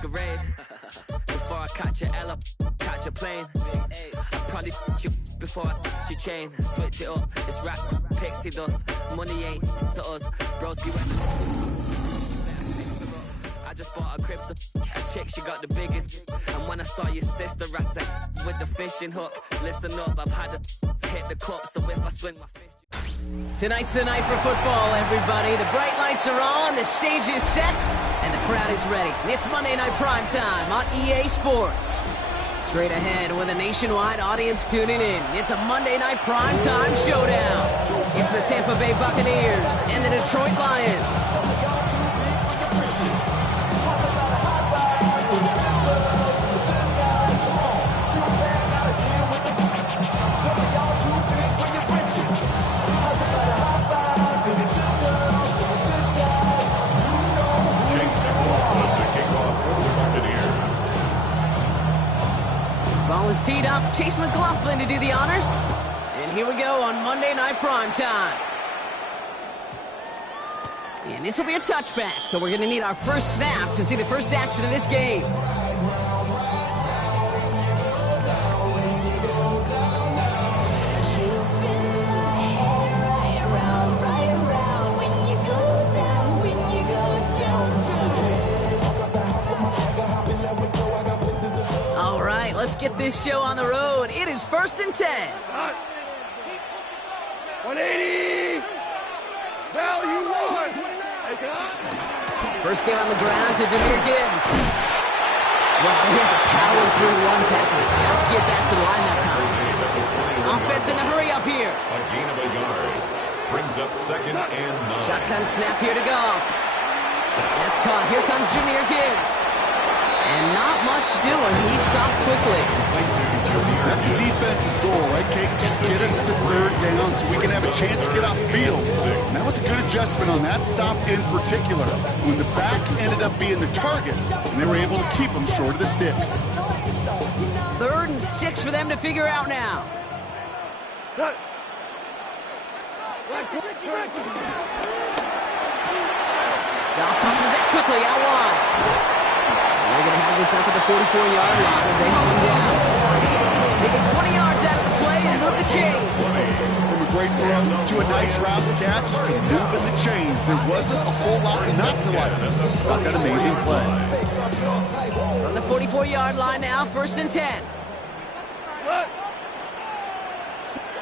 masquerade. Before I catch a L up, catch a plane. I probably you before I your chain. Switch it up, it's rap, pixie dust. Money ain't to us, broski when I just bought a crib to a chick, she got the biggest. And when I saw your sister rat with the fishing hook, listen up, I've had to hit the cup, so if I swing my fist. Tonight's the night for football, everybody. The bright lights are on, the stage is set, and the crowd is ready. It's Monday Night Primetime on EA Sports. Straight ahead with a nationwide audience tuning in. It's a Monday Night Primetime showdown. It's the Tampa Bay Buccaneers and the Detroit Lions. Ball is teed up. Chase McLaughlin to do the honors. And here we go on Monday Night Primetime. And this will be a touchback, so we're going to need our first snap to see the first action of this game. Let's get this show on the road. It is 1st and 10. 180. Value one. First game on the ground to Jahmyr Gibbs. Well, he had to power through one tackle just to get back to the line that time. Offense in the hurry up here. A gain of a yard. Brings up 2nd and 9. Shotgun snap here to go. That's caught. Here comes Jahmyr Gibbs. And not much doing. He stopped quickly. That's a defense's goal, right, Kate? Just get us to 3rd down so we can have a chance to get off the field. And that was a good adjustment on that stop in particular, when the back ended up being the target, and they were able to keep him short of the sticks. 3rd and 6 for them to figure out now. Goff tosses it quickly out wide. They're going to have this up at the 44-yard line as they haul him down. They get 20 yards out of the play and move the chains. From a great throw to a nice route catch to moving the chains. There wasn't a whole lot not to like about that amazing play. From the 44-yard line now, 1st and 10.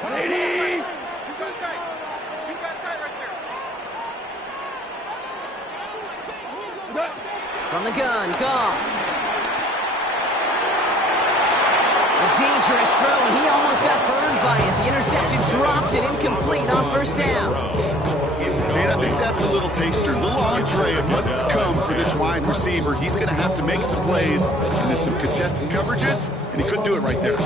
180. From the gun, Goff. A dangerous throw, and he almost got burned by it. The interception dropped it incomplete on 1st down. Man, I think that's a little taster, a little entree of what's to come for this wide receiver. He's going to have to make some plays into some contested coverages, and he couldn't do it right there.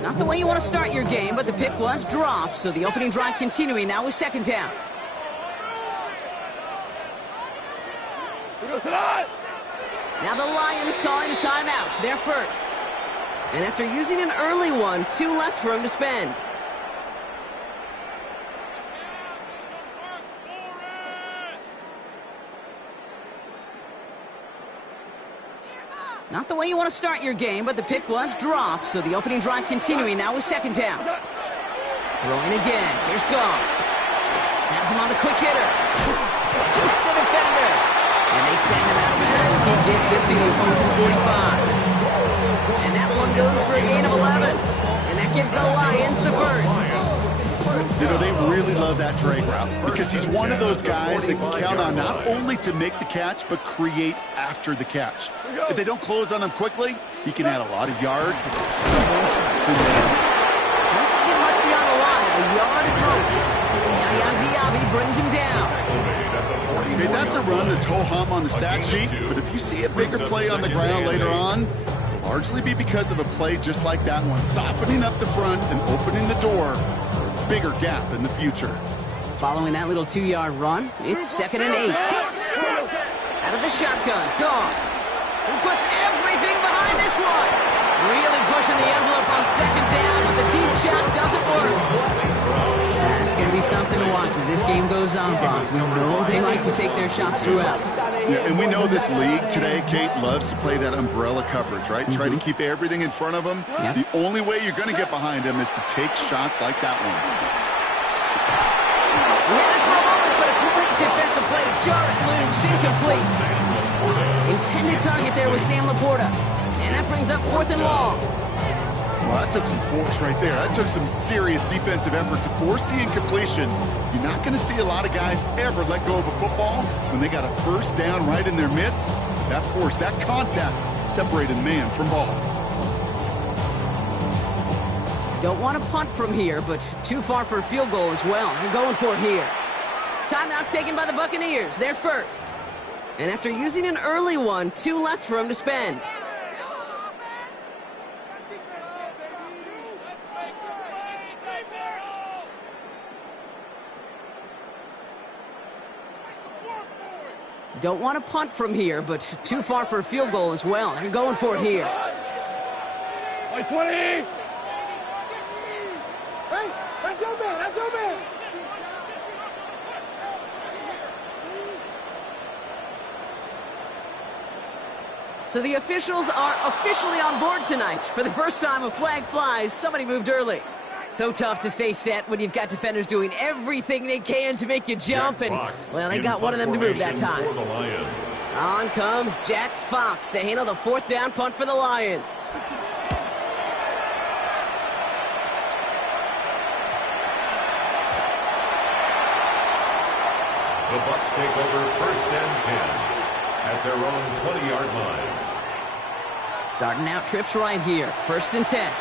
Not the way you want to start your game, but the pick was dropped, so the opening drive continuing now with 2nd down. Now the Lions calling a timeout. They're first. And after using an early one, 2 left for him to spend. Not the way you want to start your game, but the pick was dropped, so the opening drive continuing now with 2nd down. Throwing again. Here's Goff. Has him on the quick hitter. Juke the defender. And they send him out of bounds as he gets this to the opposing 45. And that one goes for a gain of 11. And that gives the Lions the first. You know, they really love that drag route because he's one of those guys that can count on not only to make the catch, but create after the catch. If they don't close on him quickly, he can add a lot of yards, but there's so many tracks in there. Doesn't get much beyond the line, a yard at most. Yaya Diaby brings him down. Okay, that's a run that's ho-hum on the stat sheet, but if you see a bigger play on the ground later on, it'll largely be because of a play just like that one, softening up the front and opening the door. Bigger gap in the future. Following that little 2-yard run, it's 2nd and 8. Out of the shotgun, Goff. He puts everything behind this one. Really pushing the envelope on 2nd down, but the deep shot doesn't work. Pass going to be something to watch as this game goes on, Bob. We know they like to take their shots throughout. Yeah, and we know this league today, Kate, loves to play that umbrella coverage, right? Try to keep everything in front of them. Yep. The only way you're going to get behind them is to take shots like that one. We had it for a moment, but a great defensive play to jar it loose. Incomplete. Intended target there was Sam Laporta. And that brings up 4th and long. Well, that took some force right there. That took some serious defensive effort to force the incompletion. You're not going to see a lot of guys ever let go of a football when they got a first down right in their midst. That force, that contact, separated man from ball. Don't want to punt from here, but too far for a field goal as well. They're going for it here. Timeout taken by the Buccaneers. They're first. And after using an early one, 2 left for them to spend. Don't want to punt from here, but too far for a field goal as well. They're going for it here. 20! Hey, that's your man, that's your man! So the officials are officially on board tonight. For the first time, a flag flies. Somebody moved early. So tough to stay set when you've got defenders doing everything they can to make you jump. And, well, they got one of them to move that time. On comes Jack Fox to handle the 4th down punt for the Lions. The Bucs take over 1st and 10 at their own 20-yard line. Starting out trips right here. 1st and 10.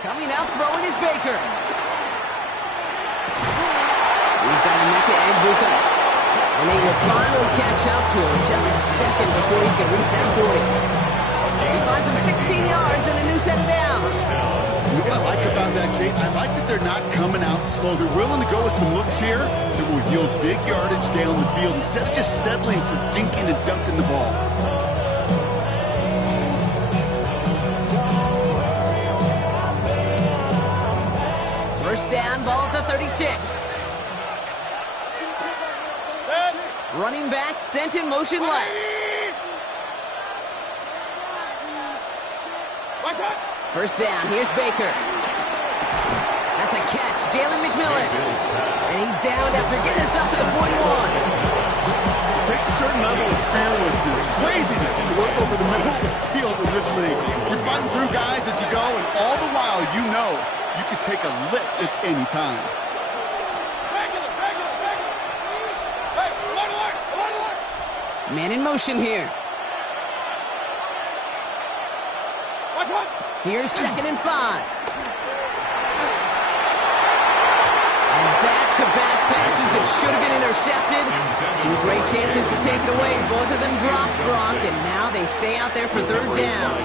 Coming out, throwing is Baker. He's got a Emeka Egbuka. And they will finally catch up to him just a second before he can reach that 40. He finds him 16 yards and a new set of downs. You know what I like about that, Kate? I like that they're not coming out slow. They're willing to go with some looks here that will yield big yardage down the field instead of just settling for dinking and dunking the ball. First down, ball at the 36. Running back sent in motion left. First down, here's Baker. That's a catch, Jalen McMillan. And he's down after getting us up to the 41. It takes a certain level of fearlessness, craziness to work over the middle of the field in this league. You're fighting through guys as you go, and all the while you know you could take a lift at any time. Man in motion here. Here's 2nd and 5. And back-to-back passes that should have been intercepted. 2 great chances to take it away. Both of them dropped, Brock, and now they stay out there for 3rd down.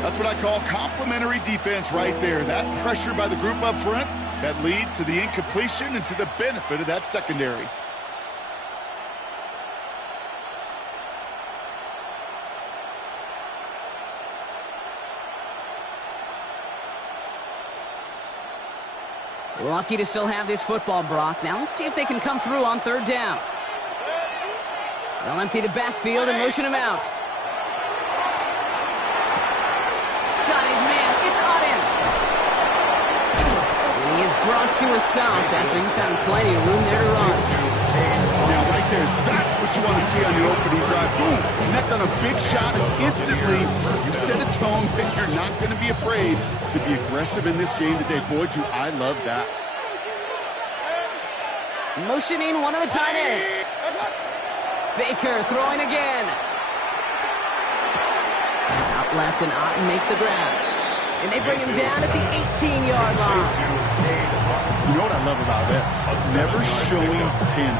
That's what I call complimentary defense right there. That pressure by the group up front, that leads to the incompletion and to the benefit of that secondary. Lucky to still have this football, Brock. Now let's see if they can come through on 3rd down. They'll empty the backfield and motion him out. Got his man. It's Auden. And he is brought to a stop after he found plenty of room there to run. Now right there, that's what you want to see on your opening drive. Boom, connect on a big shot, and instantly you set a tone that you're not going to be afraid to be aggressive in this game today. Boy, do I love that. Motioning one of the tight ends. Baker throwing again. Out left, and Otten makes the grab. And they bring him down at the 18-yard line. You know what I love about this? Never showing panic.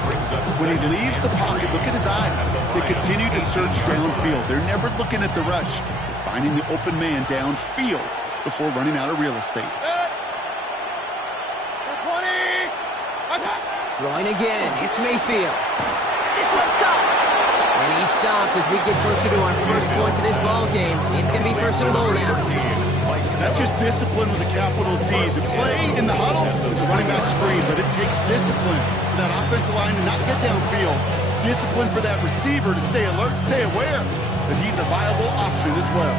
When he leaves the pocket, look at his eyes. They continue to search downfield. They're never looking at the rush. They're finding the open man downfield before running out of real estate. Throwing again. It's Mayfield. This one's caught. And he's stopped as we get closer to our first point of this ball game. It's going to be first and goal now. That's just discipline with a capital D. The play in the huddle is a running back screen, but it takes discipline for that offensive line to not get downfield. Discipline for that receiver to stay alert, stay aware that he's a viable option as well.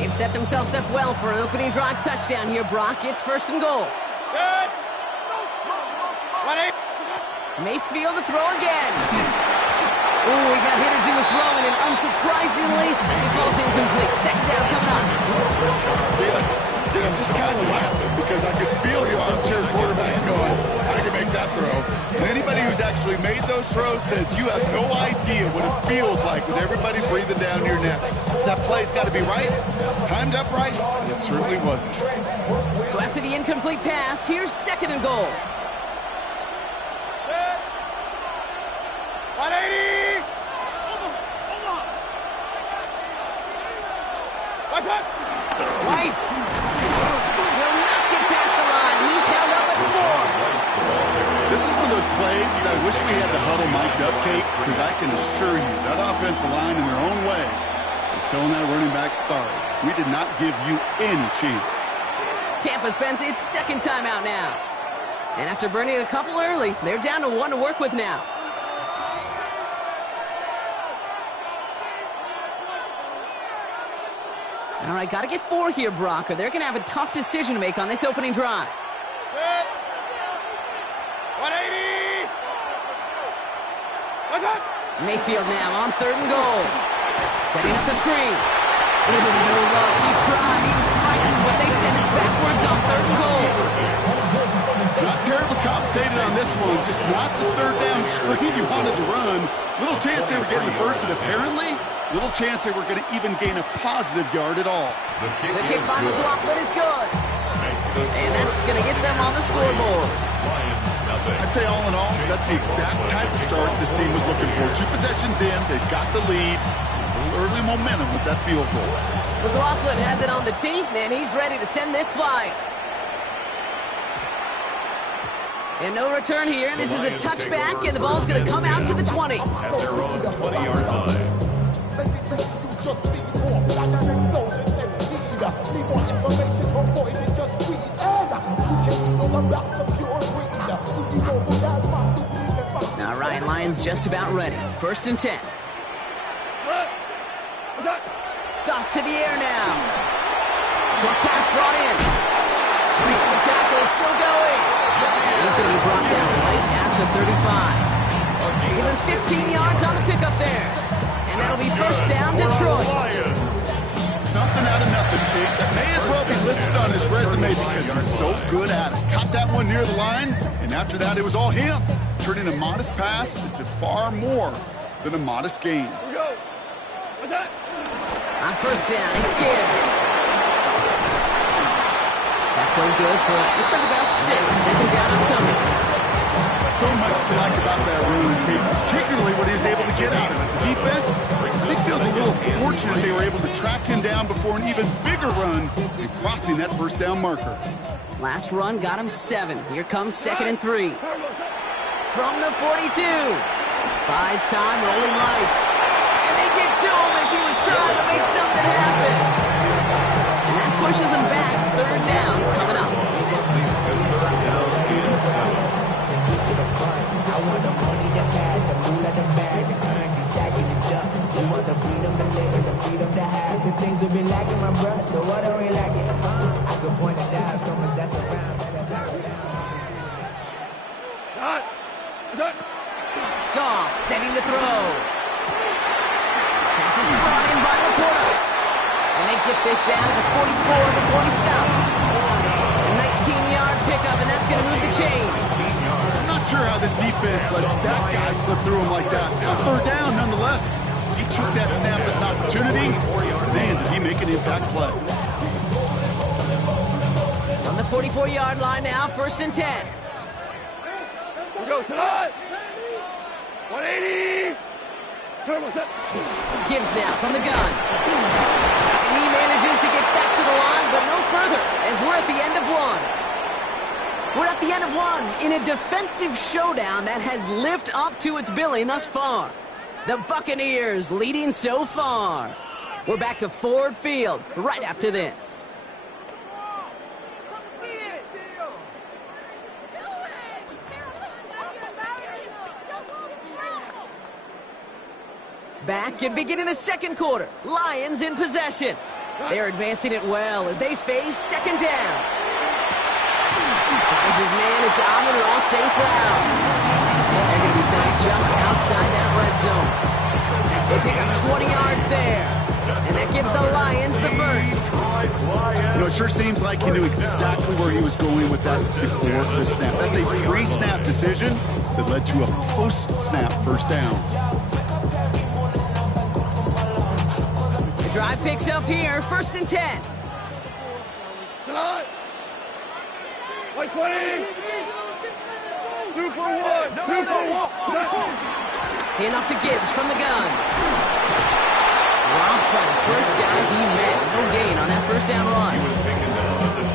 They've set themselves up well for an opening drive touchdown here, Brock. It's first and goal. Good. Mayfield to throw again. Ooh, he got hit as he was throwing, and unsurprisingly, he falls incomplete. Second down coming up. Yeah, I'm just kind of laughing because I could feel your armchair quarterbacks going, I can make that throw. And anybody who's actually made those throws says you have no idea what it feels like with everybody breathing down your neck. That play's got to be right, timed up right, and it certainly wasn't. So after the incomplete pass, here's second and goal. 180. White will not get past the line. He's held up at 4. This is one of those plays that I wish we had the huddle mic'd up, Kate, because I can assure you that offensive line in their own way is telling that running back, sorry, we did not give you any chance. Tampa spends its second timeout now. And after burning a couple early, they're down to 1 to work with now. All right, got to get 4 here, Brock, or they're going to have a tough decision to make on this opening drive. 180. Mayfield now on third and goal. Setting up the screen. No luck. He tried. He was frightened, but they send it backwards on third and goal. Not terribly complicated on this one, just not the third down screen you wanted to run. Little chance they were getting the first, and apparently, little chance they were going to even gain a positive yard at all. The kick by McLaughlin is good. And that's going to get them on the scoreboard. I'd say all in all, that's the exact type of start this team was looking for. 2 possessions in, they've got the lead. A little early momentum with that field goal. McLaughlin has it on the tee, and he's ready to send this flying. And no return here. This is a touchback, and the ball's going to come out to the 20. At their own 20-yard line. Now Ryan Lyons just about ready. First and 10. Off to the air now. Short pass brought in. Breaks the tackle, still going. He's going to be brought down right at the 35. Give him 15 yards on the pickup there. And that'll be first down, Detroit. Something out of nothing, Kate. That may as well be listed on his resume because he's so good at it. Caught that one near the line, and after that, it was all him. Turning a modest pass into far more than a modest gain. On first down, it's Gibbs. That play good for, looks like about 6. Second down upcoming. So much to like about that run, Kate, particularly what he was able to get out of it. The defense, I think, feels a little fortunate they were able to track him down before an even bigger run and crossing that first down marker. Last run got him 7. Here comes second and 3. From the 42. Buys time, rolling right. And they get to him as he was trying to make something happen. And that pushes him back. Third down coming up. I want the money, the cash, the food, the bag, the currency, stacking it up. We want the freedom to live and the freedom to have. The things we've been lacking, my bruh, so what are we lacking? I could point it out, so much that's around, that's how we Goff setting the throw. This is brought in by Laporta. And they get this down to the 44 before he stops. A 19-yard pickup, and that's going to move the chains. I'm not sure how this defense let that guy slip through him like that. On third down, nonetheless, he took that snap as an opportunity. Man, did he make an impact play. On the 44-yard line now, first and 10. We go tonight. 180. Gibbs now from the gun. And he manages to get back to the line, but no further, as we're at the end of one. We're at the end of one in a defensive showdown that has lived up to its billing thus far. The Buccaneers leading so far. We're back to Ford Field right after this. Back and beginning the second quarter. Lions in possession. They're advancing it well as they face second down. Finds his man, it's Amon-Ra St. Brown. And they're going to be sent just outside that red zone. They pick up 20 yards there. And that gives the Lions the first. You know, it sure seems like he knew exactly where he was going with that before the snap. That's a pre-snap decision that led to a post-snap first down. The drive picks up here, 1st and 10. Tonight. 120. 2 for 1. 2 for 1. Hand off to Gibbs from the gun. Dropped by the first guy he met. No gain on that first down run.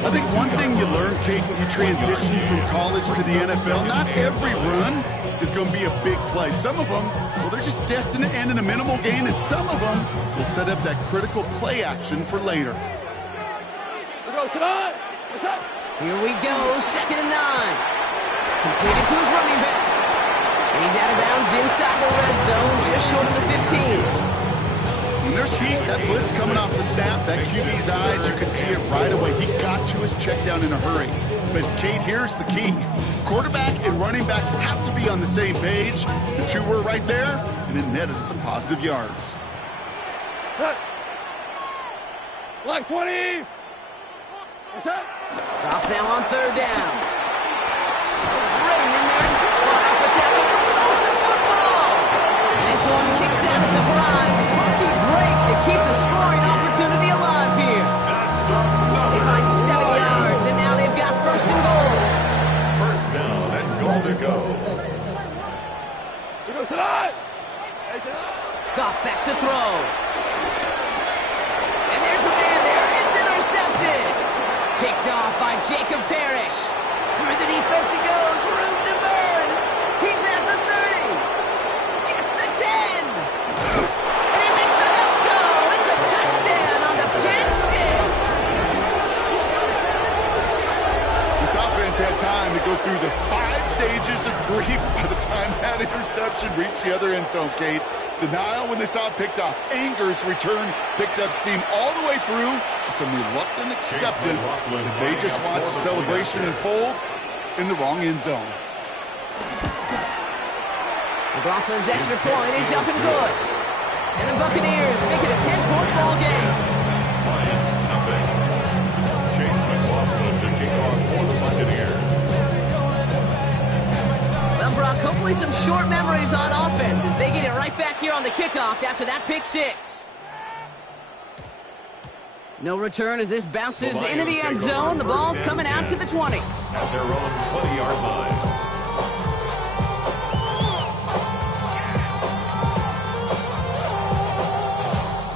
I think one thing you learn, Kate, when you transition from college to the NFL, not every run is going to be a big play. Some of them, well, they're just destined to end in a minimal gain, and some of them will set up that critical play action for later. Let's go tonight. What's up? Here we go, 2nd and 9. Completed to his running back. And he's out of bounds inside the red zone, just short of the 15. When there's heat, that blitz coming off the snap, that QB's eyes, you can see it right away. He got to his check down in a hurry. But, Kate, here's the key. Quarterback and running back have to be on the same page. The two were right there, and it netted some positive yards. Block 20. What's up? Off now on 3rd down. Raymond there. Off a tackle, but lost the football. And this one kicks out at the prime. Lucky break that keeps a scoring opportunity alive here. They find 7 yards, and now they've got 1st and goal. First down and goal to go. We go tonight. Goff back to throw. And there's a man there. It's intercepted. Picked off by Jacob Parrish. Through the defense he goes. Room to burn. He's at the 30. Gets the 10. And he makes the left go. It's a touchdown on the pick six. This offense had time to go through the 5 stages of grief by the time that interception reached the other end zone, Kate. Denial when they saw it picked off. Anger's return picked up steam all the way through to some reluctant acceptance that they just watched the celebration unfold in the wrong end zone. McLaughlin's extra point is up and good. And the Buccaneers make it a 10-point ball game. Lions nothing. Chase McLaughlin to kick off for the Buccaneers. Well, Brock, hopefully some short memories on offense as they get it right back here on the kickoff after that pick six. No return as this bounces into the end zone. The ball's coming out to the 20. At their own 20-yard line.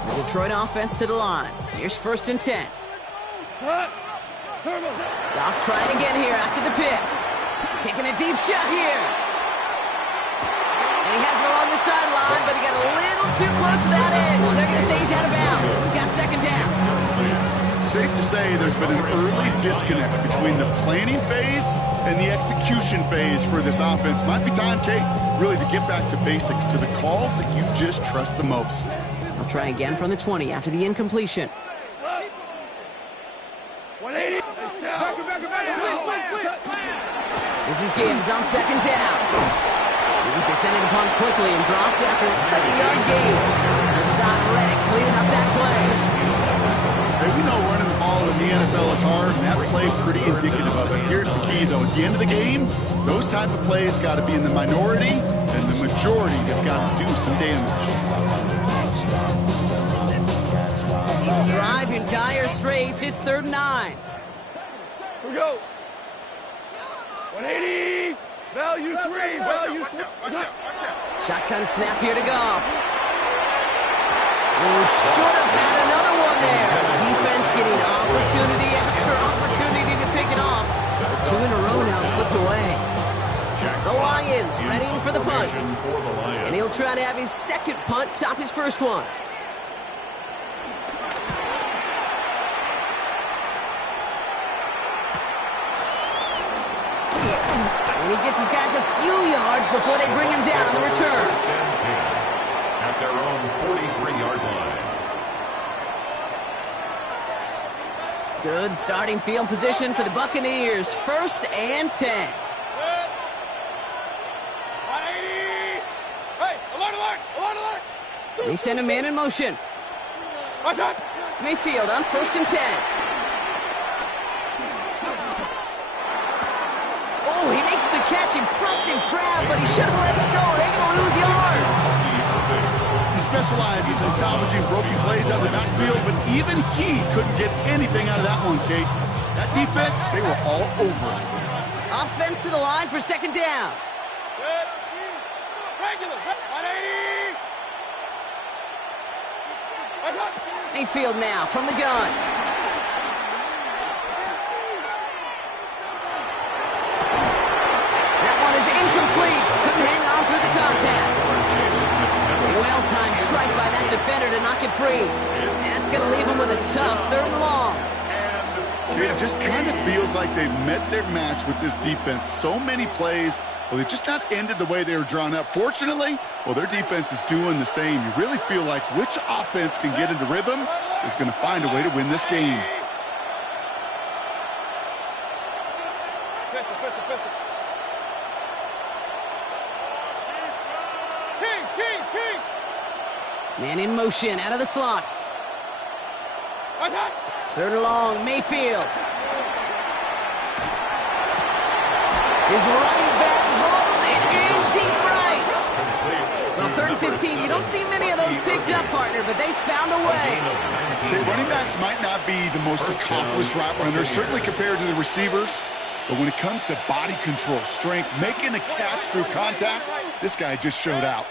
The Detroit offense to the line. Here's 1st and 10. Goff trying again here after the pick. Taking a deep shot here. And he has it along the sideline, but he got a little too close to that edge. They're going to say he's out of bounds. We've got 2nd down. Safe to say there's been an early disconnect between the planning phase and the execution phase for this offense. Might be time, Kate, really to get back to basics, to the calls that you just trust the most. They'll try again from the 20 after the incompletion. 180. This is Gibbs on 2nd down. He was descended upon quickly and dropped after a 7-yard gain. Hassan Reddick cleaning up that play. Hey, we know running the ball in the NFL is hard, and that play pretty indicative of it. Here's the key, though. At the end of the game, those type of plays got to be in the minority, and the majority have got to do some damage. Drive in dire straits. It's 3rd and 9. Here we go. 180. Value 3. Value 3. Shotgun snap here to go. Oh, should have had another one there. 2 in a row now have slipped away. The Lions ready for the punt. And he'll try to have his second punt top his first one. And he gets his guys a few yards before they bring him down on the return. At their own 43-yard line. Good starting field position for the Buccaneers. 1st and 10. They send a man in motion. Mayfield on 1st and 10. Oh, he makes the catch. Impressive grab, but he should have let it go. They're going to lose yards. He specializes in salvaging broken plays out of the backfield, but even he couldn't get anything out of that one, Kate. That defense, they were all over it. Offense to the line for 2nd down. Mayfield now from the gun. That one is incomplete. Couldn't hang on through the contact. Well-timed strike by that defender to knock it free. That's going to leave him with a tough 3rd and long. It just kind of feels like they've met their match with this defense. So many plays, well, they just not ended the way they were drawn up. Fortunately, well, their defense is doing the same. You really feel like which offense can get into rhythm is going to find a way to win this game. Man in motion, out of the slot. 3rd and long, Mayfield. His running back hauls it in deep right. Well, 3rd and 15, you don't see many of those picked up, partner, but they found a way. Okay, running backs might not be the most accomplished route runners, certainly compared to the receivers. But when it comes to body control, strength, making a catch through contact, this guy just showed out.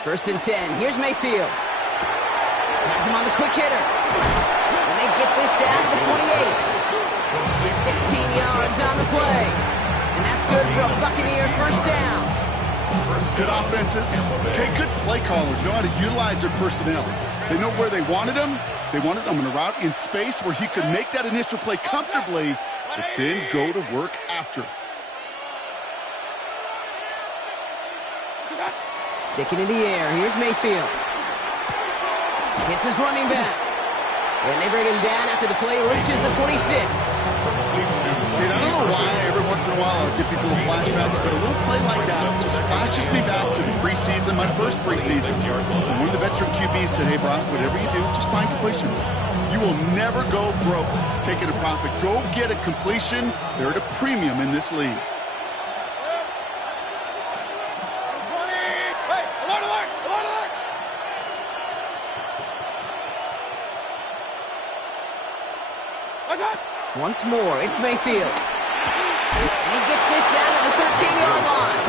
1st and 10. Here's Mayfield. Has him on the quick hitter. And they get this down to the 28. 16 yards on the play. And that's good for a Buccaneer 1st down. Good offenses. Okay, good play callers know how to utilize their personnel. They know where they wanted him. They wanted him in a route in space where he could make that initial play comfortably, but then go to work after. Sticking in the air. Here's Mayfield. Hits his running back. And they bring him down after the play reaches the 26. Kate, I don't know why every once in a while I get these little flashbacks, but a little play like that just flashes me back to the preseason, my first preseason. And one of the veteran QBs said, hey, Brian, whatever you do, just find completions. You will never go broke taking a profit. Go get a completion. They're at a premium in this league. Once more, it's Mayfield. And he gets this down to the 13-yard line.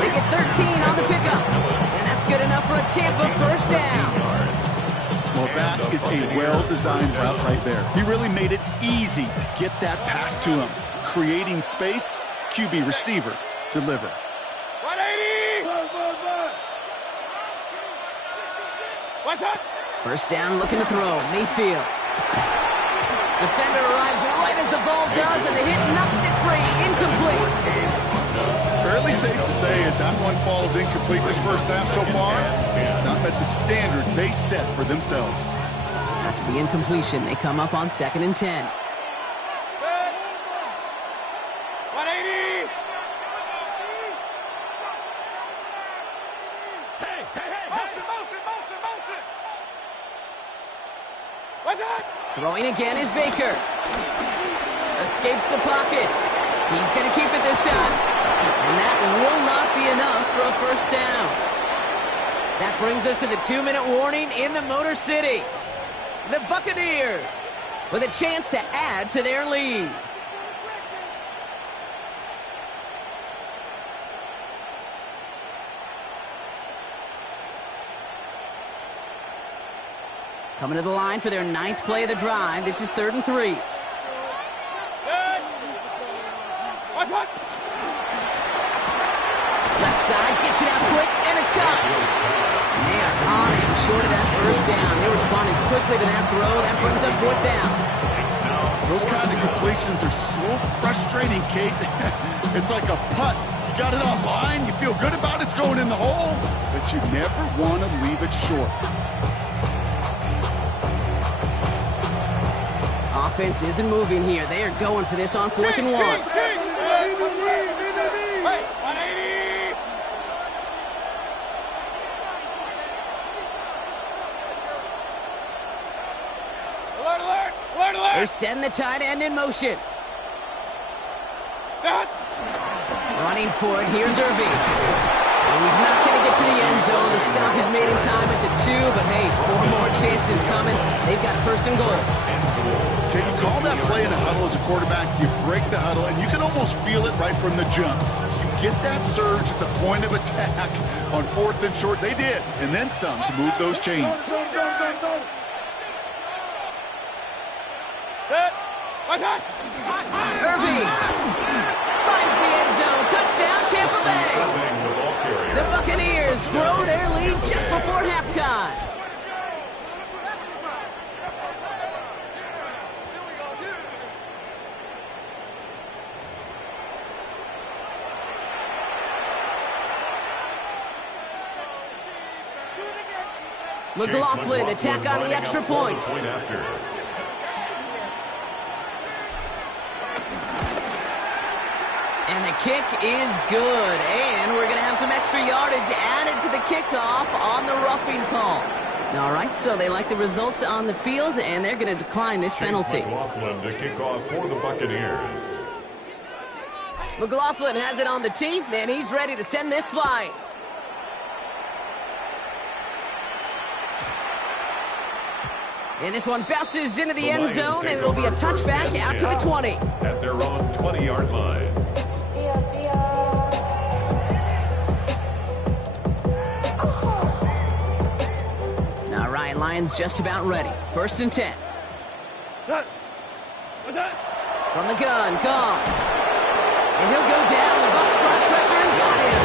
They get 13 on the pickup. And that's good enough for a Tampa 1st down. Well, that is a well-designed route right there. He really made it easy to get that pass to him. Creating space, QB receiver, deliver. 1st down, looking to throw. Mayfield. Defender arrives right as the ball does, and the hit knocks it free. Incomplete. Fairly safe to say as that one falls incomplete this 1st half so far, it's not met the standard they set for themselves. After the incompletion, they come up on 2nd and 10. Throwing again is Baker. Escapes the pocket. He's going to keep it this time. And that will not be enough for a 1st down. That brings us to the 2-minute warning in the Motor City. The Buccaneers with a chance to add to their lead. Coming to the line for their 9th play of the drive. This is 3rd and 3. Left side, gets it out quick, and it's caught. They are on him short of that first down. They responded quickly to that throw. That brings up 4th down. Those kind of completions are so frustrating, Kate. It's like a putt. You got it online, you feel good about it's going in the hole, but you never want to leave it short. Offense isn't moving here. They are going for this on 4th and 1. They send the tight end in motion. Running for it, here's Irving. And he's not going to get to the end zone. The stop is made in time at the 2, but hey, 4 more chances coming. They've got 1st and goal. Can you call that play in a huddle as a quarterback? You break the huddle, and you can almost feel it right from the jump. You get that surge at the point of attack on 4th and short. They did, and then some to move those chains. Irving finds the end zone. Touchdown, Tampa Bay. The Buccaneers grow their lead just before halftime. McLaughlin attack on the extra point. And the kick is good. And we're going to have some extra yardage added to the kickoff on the roughing call. All right, so they like the results on the field, and they're going to decline this penalty. McLaughlin to kick off for the Buccaneers. McLaughlin has it on the tee, and he's ready to send this flying. And this one bounces into the end zone, and it'll be a touchback out to the 20. At their own 20-yard line. All right, Lions just about ready. 1st and 10. From the gun, gone. And he'll go down. The Bucs brought pressure and got him.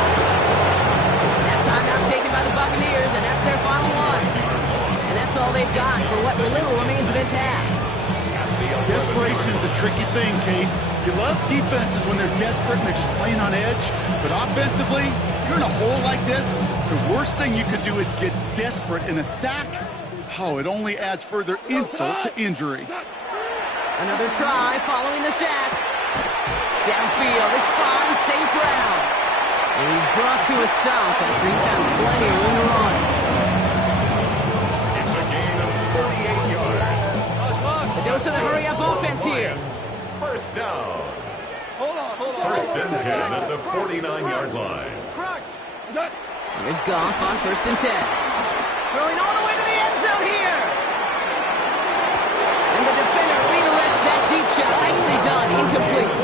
That timeout taken by the Buccaneers, and that's their final one. And that's all they've got for what little remains of this half. Desperation's a tricky thing, Kate. You love defenses when they're desperate and they're just playing on edge. But offensively, you're in a hole like this, the worst thing you could do is get desperate in a sack. Oh, it only adds further insult to injury. Another try following the sack. Downfield, this finds St. Brown. And he's brought to a stop after he found plenty of room to run. It's a gain of 38 yards. The dose of the hurry-up offense here. First down. Hold on. 1st and 10 at the 49-yard line. Here's Goff on 1st and 10. Throwing all the way to the end zone here. And the defender redirects that deep shot. Nicely done. Incomplete.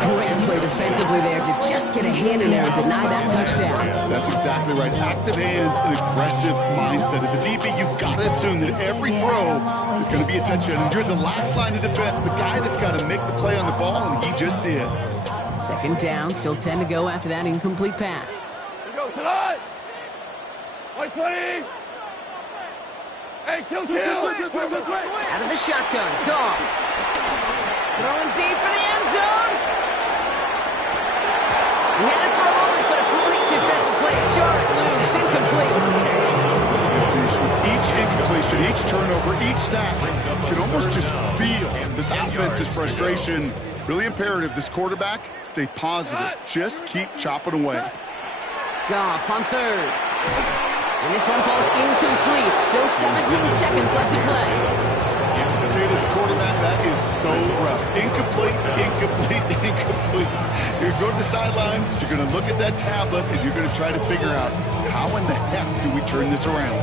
Great play defensively there to just get a hand in there and deny that touchdown. That's exactly right. Active hands and aggressive mindset. As a DB, you've got to assume that every throw is going to be a touchdown. And you're the last line of defense, the guy that's got to make the play on the ball, and he just did. 2nd down, still 10 to go after that incomplete pass. Here we go, tonight. 120. Hey, kill. Out of the shotgun, Goff. Throwing deep for the end zone. He had it for a moment, but a great defensive play. Jar it loose, incomplete. With each incompletion, each turnover, each sack, you can almost just feel this offense's frustration. Really imperative, this quarterback, stay positive. Just keep chopping away. Goff on 3rd. And this one falls incomplete. Still 17 seconds left to play. Okay, as a quarterback, that is so rough. Incomplete. You're going to go to the sidelines, you're going to look at that tablet, and you're going to try to figure out how in the heck do we turn this around.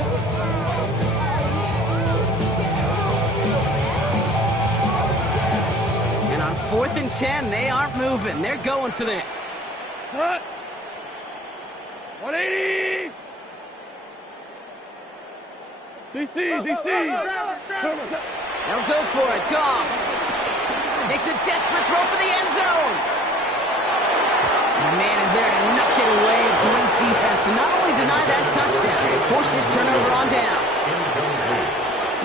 And on 4th and 10, they aren't moving. They're going for this. Cut. 180. DC. They'll go for it. Goff makes a desperate throw for the end zone. And the man is there to knock it away. Great defense to not only deny that touchdown, but force this turnover on downs.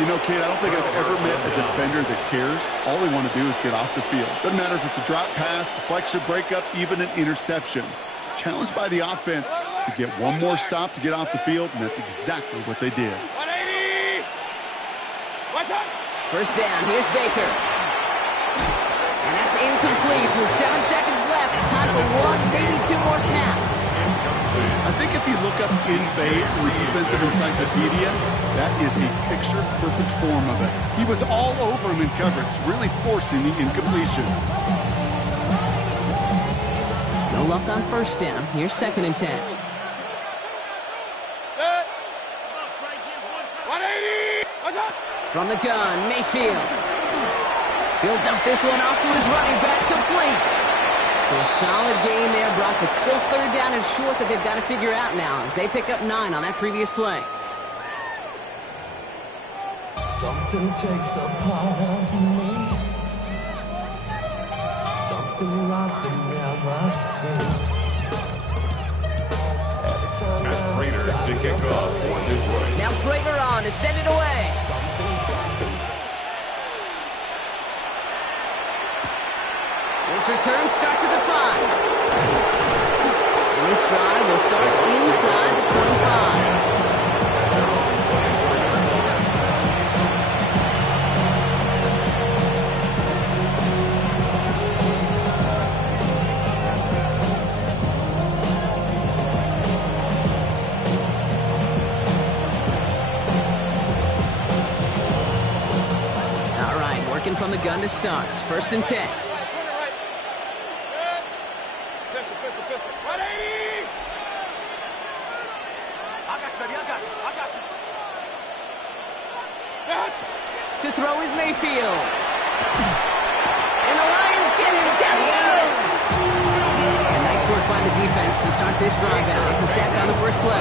You know, kid, I don't think I've ever met a defender that cares. All they want to do is get off the field. Doesn't matter if it's a drop pass, deflection, breakup, even an interception. Challenged by the offense to get one more stop to get off the field, and that's exactly what they did. 180. First down, here's Baker. And that's incomplete with 7 seconds left. Time for one, maybe two more snaps. I think if you look up in phase in the defensive encyclopedia, that is a picture-perfect form of it. He was all over him in coverage, really forcing the incompletion. No luck on first down. Here's 2nd and 10. 180. From the gun, Mayfield. He'll dump this one off to his running back, complete. So a solid gain there, Brock, but still 3rd down and short that they've got to figure out now as they pick up 9 on that previous play. Something takes a part of me. Something lost and never seen. Matt Prater to kick off for Detroit. Now Prater on to send it away. This return starts at the 5. And this drive will start inside the 25. All right, working from the gun to start. 1st and 10. To throw is Mayfield. And the Lions get him. Down he goes. And nice work by the defense to start this drive out. It's a sack on the first play.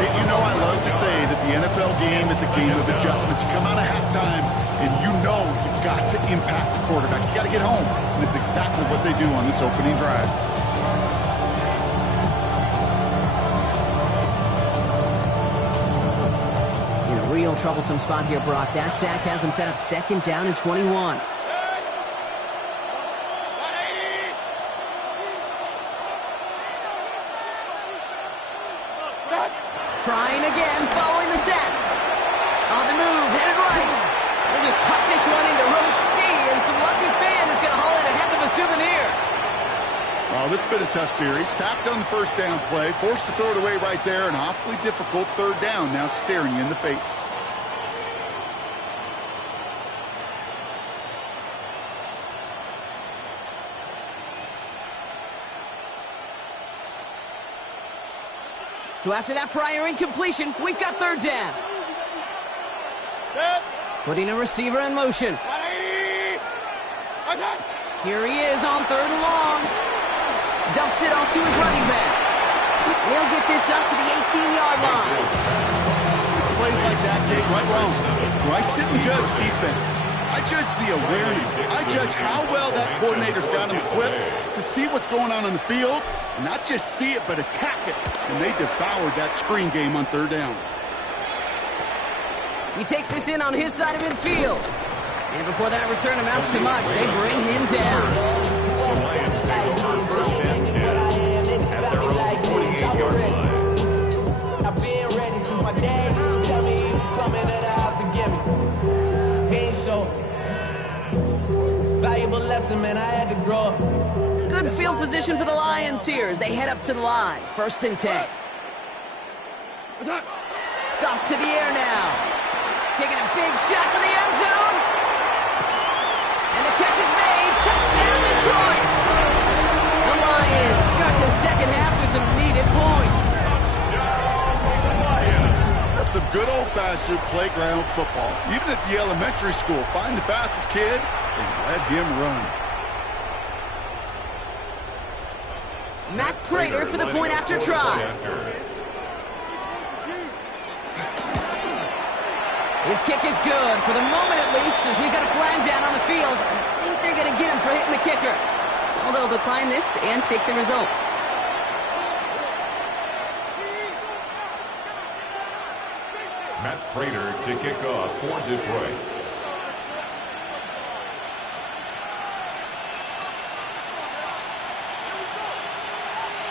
Kate, you know I love to say that the NFL game is a game of adjustments. You come out of halftime, and you know you've got to impact the quarterback. You got to get home. And it's exactly what they do on this opening drive. Real troublesome spot here, Brock. That sack has him set up 2nd down and 21. Trying again, following the sack. On the move, headed right. We'll just huck this one into row C, and some lucky fan is going to haul in a heck of a souvenir. Oh, this has been a tough series. Sacked on the first down play, forced to throw it away right there, an awfully difficult 3rd down now staring you in the face. So after that prior incompletion, we've got 3rd down. Putting a receiver in motion. Here he is on 3rd and long. Dumps it off to his running back. He'll get this up to the 18-yard line. It's plays like that, Jake, right wrong. Where I sit and judge defense. I judge the awareness. I judge how well that coordinator's got him equipped to see what's going on the field, and not just see it, but attack it. And they devoured that screen game on 3rd down. He takes this in on his side of midfield. And before that return amounts to much, they bring him down. The Lions take over 1st and 10 at their own 48-yard line. I've been ready since my dad used to tell me he would come into the house to get me. He ain't show. Valuable lesson, man, I had to grow up. Good field position for the Lions here as they head up to the line. 1st and 10. Goff to the air now. Taking a big shot for the end zone. And the catch is made. Touchdown, Detroit. The Lions start the 2nd half with some needed points. That's some good old-fashioned playground football. Even at the elementary school, find the fastest kid and let him run. Matt Prater for the point after try. His kick is good, for the moment at least, as we got a flag down on the field. I think they're going to get him for hitting the kicker. So they'll decline this and take the results. Matt Prater to kick off for Detroit.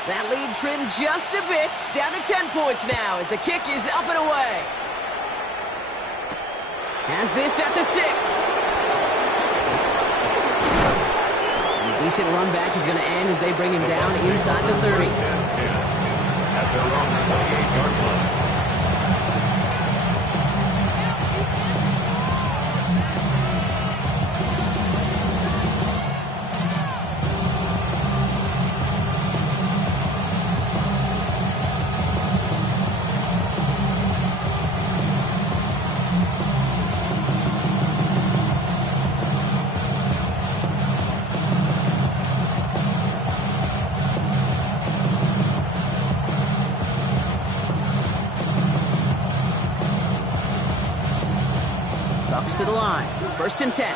That lead trimmed just a bit, down to 10 points now as the kick is up and away. Has this at the 6. And a decent run back is going to end as they bring him down inside the 30. At their own 28-yard line. Bucks to the line. 1st and 10.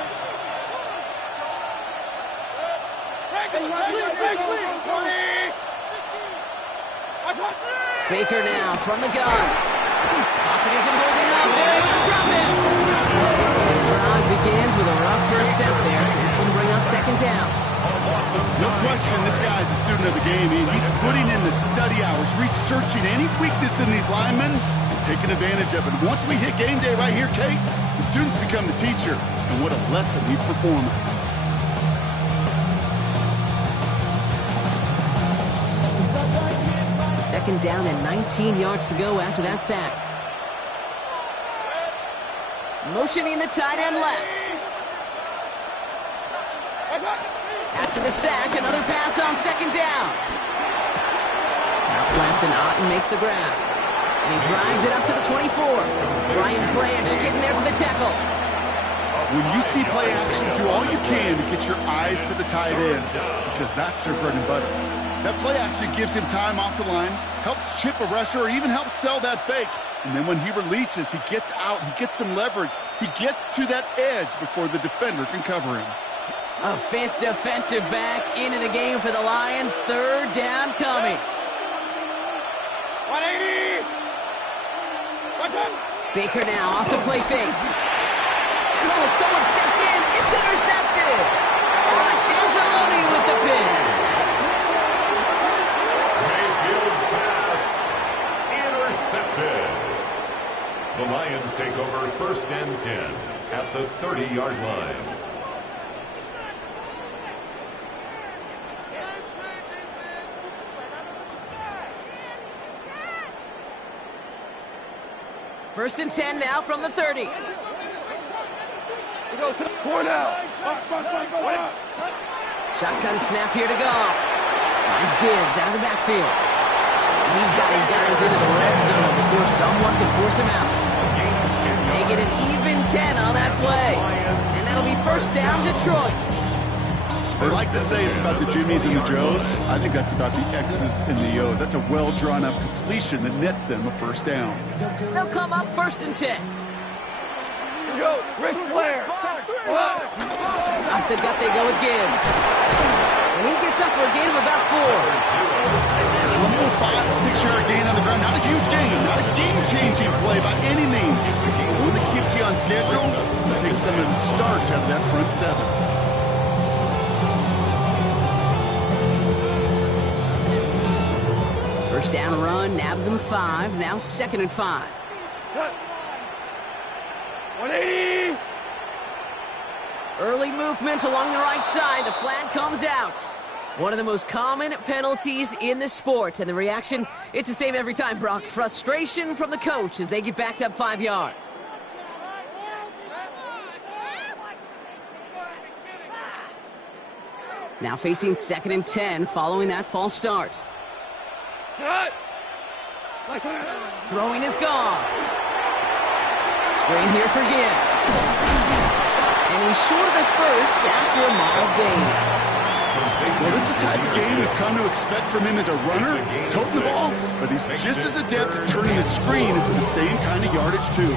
Baker now from the gun. Pocket isn't holding up. They're able to drop him. The drive begins with a rough first step there. That's going to bring up 2nd down. No question, this guy is a student of the game. He's putting in the study hours, researching any weakness in these linemen, and taking advantage of it. Once we hit game day right here, Kate, the students become the teacher, and what a lesson he's performing. Second down and 19 yards to go after that sack. Motioning the tight end left. After the sack, another pass on 2nd down. Out left and Otten makes the grab. And he drives it up to the 24. Ryan Branch getting there for the tackle. When you see play action, do all you can to get your eyes to the tight end, because that's their bread and butter. That play action gives him time off the line, helps chip a rusher, or even helps sell that fake. And then when he releases, he gets out, he gets some leverage. He gets to that edge before the defender can cover him. A 5th defensive back into the game for the Lions. 3rd down coming. 180! Baker now off the play fake. Oh, someone stepped in. It's intercepted. Alex Anzalone with the pin. Mayfield's pass intercepted. The Lions take over 1st and 10 at the 30-yard line. First and 10 now from the 30. Shotgun snap here to Goff. Finds Gibbs out of the backfield. He's got his guys into the red zone before someone can force him out. They get an even 10 on that play. And that'll be 1st down Detroit. They like to say it's about the Jimmies and the Joes. I think that's about the X's and the O's. That's a well-drawn-up completion that nets them a 1st down. They'll come up 1st and 10. Go, Ric Flair! Off the gut they go with Gibbs. And he gets up for a gain of about 4. A little 5-6-yard gain on the ground. Not a huge gain. Not a game-changing play by any means. One that keeps you on schedule and takes some of the starch out of that front 7. First down run, nabs him 5. Now 2nd and 5. 180! Early movement along the right side. The flag comes out. One of the most common penalties in the sport. And the reaction, it's the same every time, Brock. Frustration from the coach as they get backed up 5 yards. Now facing 2nd and 10 following that false start. Throwing is gone. Screen here for Gibbs. And he's short of the 1st after a mild gain. Well, this is the type of game we've come to expect from him as a runner, toting the ball, but he's just as adept at turning the screen into the same kind of yardage, too.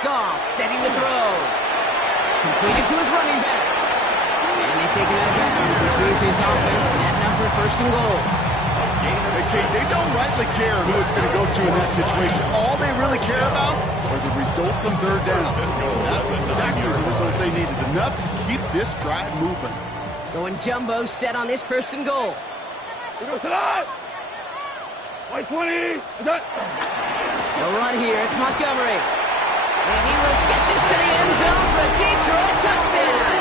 Goff setting the throw. Completed to his running back. And they take him out of bounds, which means his offense setting up for first and goal. Okay, they don't rightly care who it's going to go to in that situation. All they really care about are the results on third down. That's exactly the result they needed. Enough to keep this drive moving. Going jumbo set on this first and goal. White 20. Is that? They'll run here. It's Montgomery. And he will get this to the end zone for a Detroit touchdown.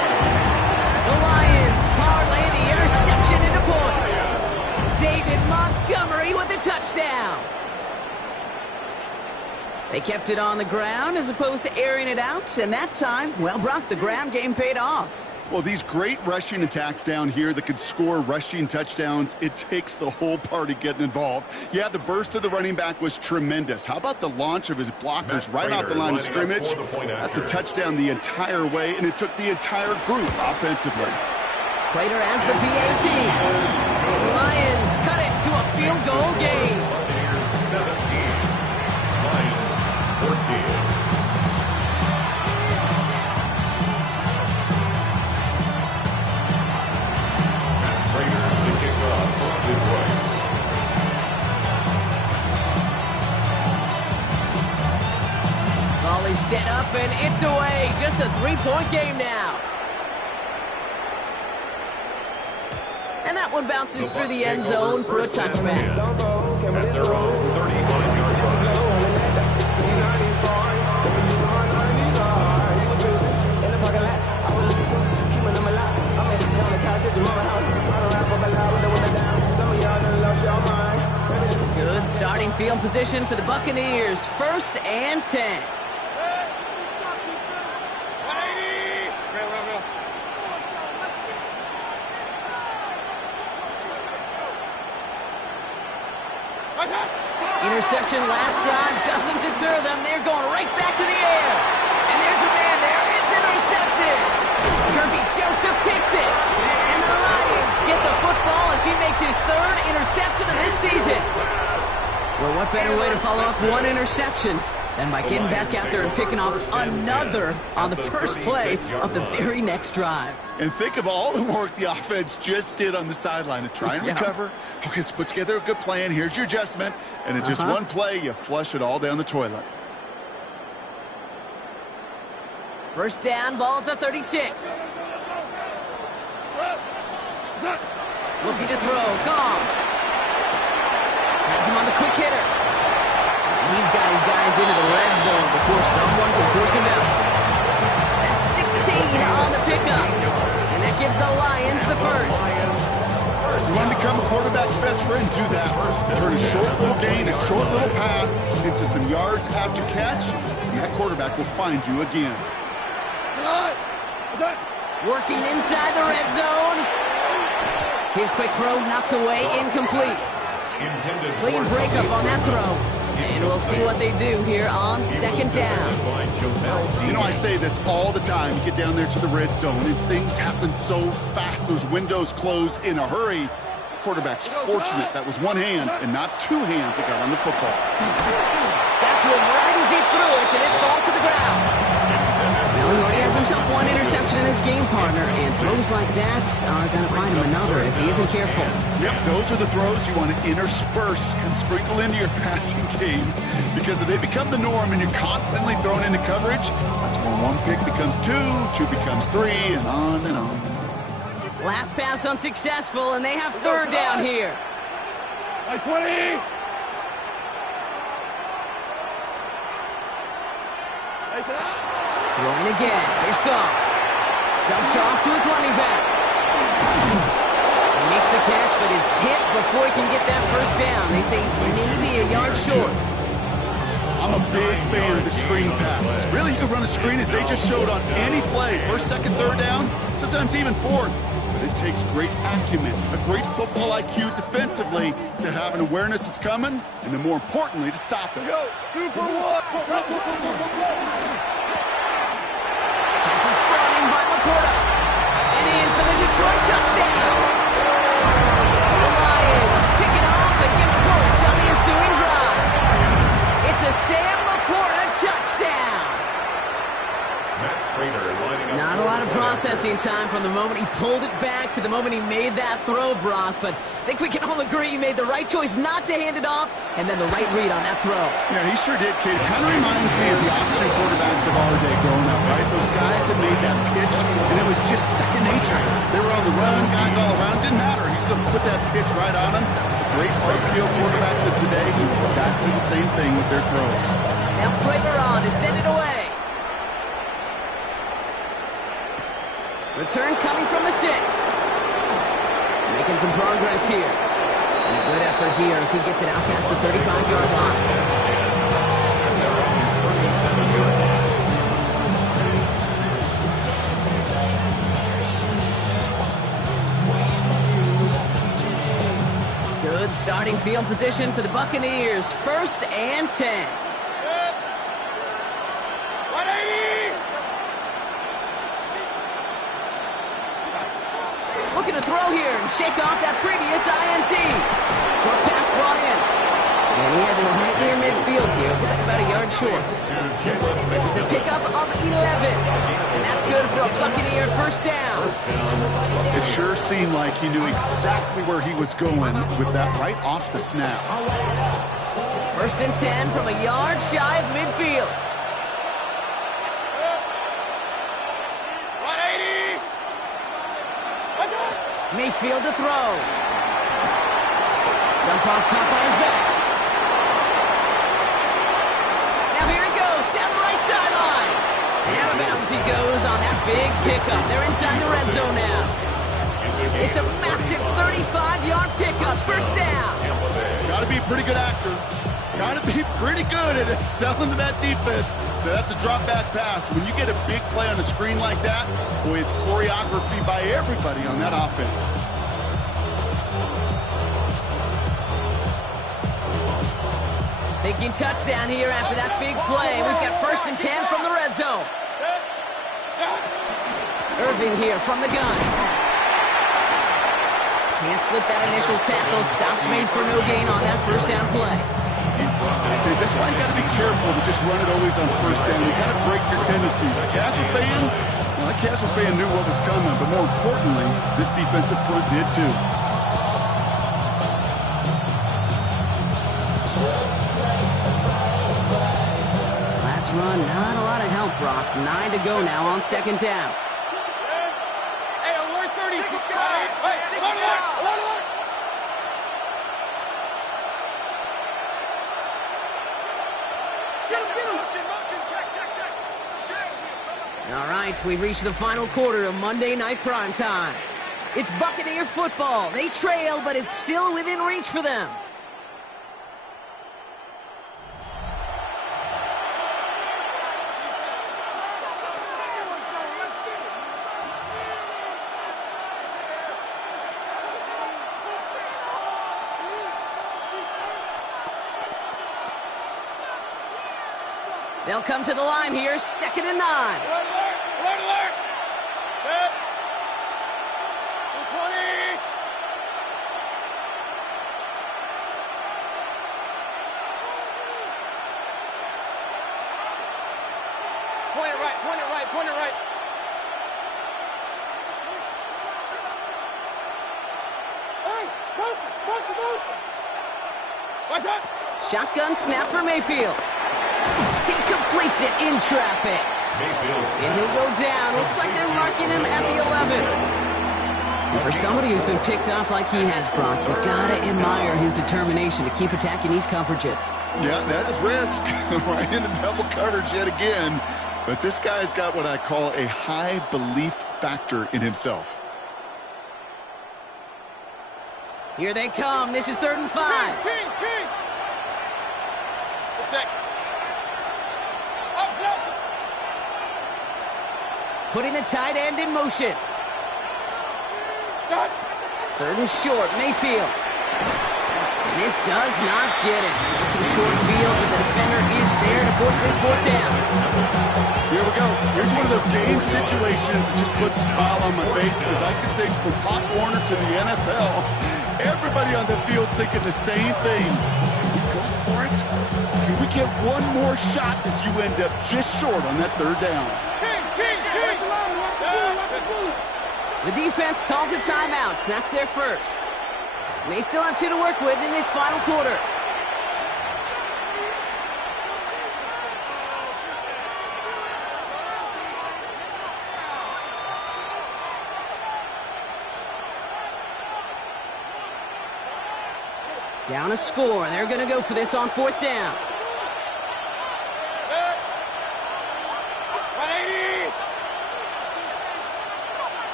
The Lions parlay the interception into points. David Montgomery with the touchdown. They kept it on the ground as opposed to airing it out. And that time, well, Brock, the ground game paid off. Well, these great rushing attacks down here that could score rushing touchdowns, it takes the whole party getting involved. Yeah, the burst of the running back was tremendous. How about the launch of his blockers right off the line of scrimmage? That's a touchdown the entire way, and it took the entire group offensively. Prater adds the PAT. The Lions cut it to a field goal game. Buccaneers 17, Lions 14. Volley set up and it's away. Just a three-point game now. And that one bounces through the end zone for a touchback. At their own 39-yard line. Good starting field position for the Buccaneers. 1st and 10. Interception last drive doesn't deter them. They're going right back to the air. And there's a man there. It's intercepted. Kirby Joseph picks it. And the Lions get the football as he makes his 3rd interception of this season. Well, what better way to follow up one interception than by getting back out there and picking off another on the first play of the very next drive. And think of all the work the offense just did on the sideline to try and recover. Okay, let's put together a good plan. Here's your adjustment. And in just one play, you flush it all down the toilet. First down, ball at the 36. Looking to throw, gone. Has him on the quick hitter. He's got his guys into the red zone before someone can force him out. That's 16 on the pickup. And that gives the Lions the first. You want to become a quarterback's best friend, do that. Turn a short little gain, a short little pass into some yards after catch, and that quarterback will find you again. Working inside the red zone. His quick throw knocked away, incomplete. Clean breakup on that throw. And we'll see what they do here on 2nd down. You know, I say this all the time. You get down there to the red zone, and things happen so fast. Those windows close in a hurry. The quarterback's fortunate that was one hand and not two hands that got on the football. That's one right as he threw it, and it falls to the ground. Well, he already has himself one interception in this game, partner, and throws like that are going to find him another if he isn't careful. Yep, those are the throws you want to intersperse and sprinkle into your passing game, because if they become the norm and you're constantly thrown into coverage, that's when one pick becomes two becomes three, and on and on. Last pass unsuccessful, and they have 3rd down here. 20. Throwing again. Here's Goff. Dumps off to his running back. He makes the catch, but is hit before he can get that first down. They say he's maybe a yard short. I'm a big fan of the screen pass. Really, you can run a screen as they just showed on any play. 1st, 2nd, 3rd down, sometimes even 4th. But it takes great acumen, a great football IQ defensively to have an awareness it's coming, and then more importantly, to stop it. Super one. Pass is brought in by Laporta. And in for the Detroit touchdown. The Lions pick it off and get points on the ensuing drive. It's a Sam Laporta touchdown. Not a lot of processing time from the moment he pulled it back to the moment he made that throw, Brock, but I think we can all agree he made the right choice not to hand it off, and then the right read on that throw. Yeah, he sure did, kid. Kind of reminds me of the option quarterbacks of our day growing up, right? Those guys that made that pitch, and it was just second nature. They were on the run, guys all around. Didn't matter. He's going to put that pitch right on him. Great RPO quarterbacks of today do exactly the same thing with their throws. Now Prater on to send it away. Return coming from the 6. Making some progress here. And a good effort here as he gets it out past the 35-yard line. Good starting field position for the Buccaneers. 1st and 10. Looking to throw here and shake off that previous INT. Short pass brought in. And he has it right near midfield here. Looks like about a yard short. It's a pickup of 11. And that's good for a Buccaneer 1st down. It sure seemed like he knew exactly where he was going with that right off the snap. 1st and 10 from a yard shy of midfield. Mayfield to throw. Jump off, caught by his back. Now here he goes, down the right sideline. And out of bounds he goes on that big pickup. They're inside the red zone now. It's a massive 35-yard pickup, 1st down. Got to be a pretty good actor. Got to be pretty good at selling to that defense. That's a drop-back pass. When you get a big play on a screen like that, boy, it's choreography by everybody on that offense. Thinking touchdown here after that big play. We've got 1st and 10 from the red zone. Irving here from the gun. Can't slip that initial tackle. Stops made for no gain on that 1st down play. Okay, that's why you got to be careful to just run it always on 1st down. You got to break your tendencies. The casual fan, well, that casual fan knew what was coming, but more importantly, this defensive front did too. Last run, not a lot of help, Brock. 9 to go now on 2nd down. Hey, alert 30. Alert. All right, we've reached the final quarter of Monday Night Primetime. It's Buccaneer football. They trail, but it's still within reach for them. They'll come to the line here, 2nd and 9. Alert. Set. 220. Point it right. Hey, motion. What's up? Shotgun snap for Mayfield. He completes it in traffic. And he'll go down. Looks like they're marking him at the 11. And for somebody who's been picked off like he has, Brock, you gotta admire his determination to keep attacking these coverages. Yeah, that is risk. Right into double coverage yet again. But this guy's got what I call a high belief factor in himself. Here they come. This is 3rd and 5. King. One sec. Putting the tight end in motion. Got 3rd and short, Mayfield. And this does not get it. Looking short field, but the defender is there to force this 4th down. Here we go. Here's one of those game situations that just puts a smile on my face because I can think from Pop Warner to the NFL, everybody on the field thinking the same thing. Go for it. start. Can we get one more shot as you end up just short on that third down? The defense calls a timeout, so that's their first. May still have 2 to work with in this final quarter. Down a score. They're going to go for this on 4th down.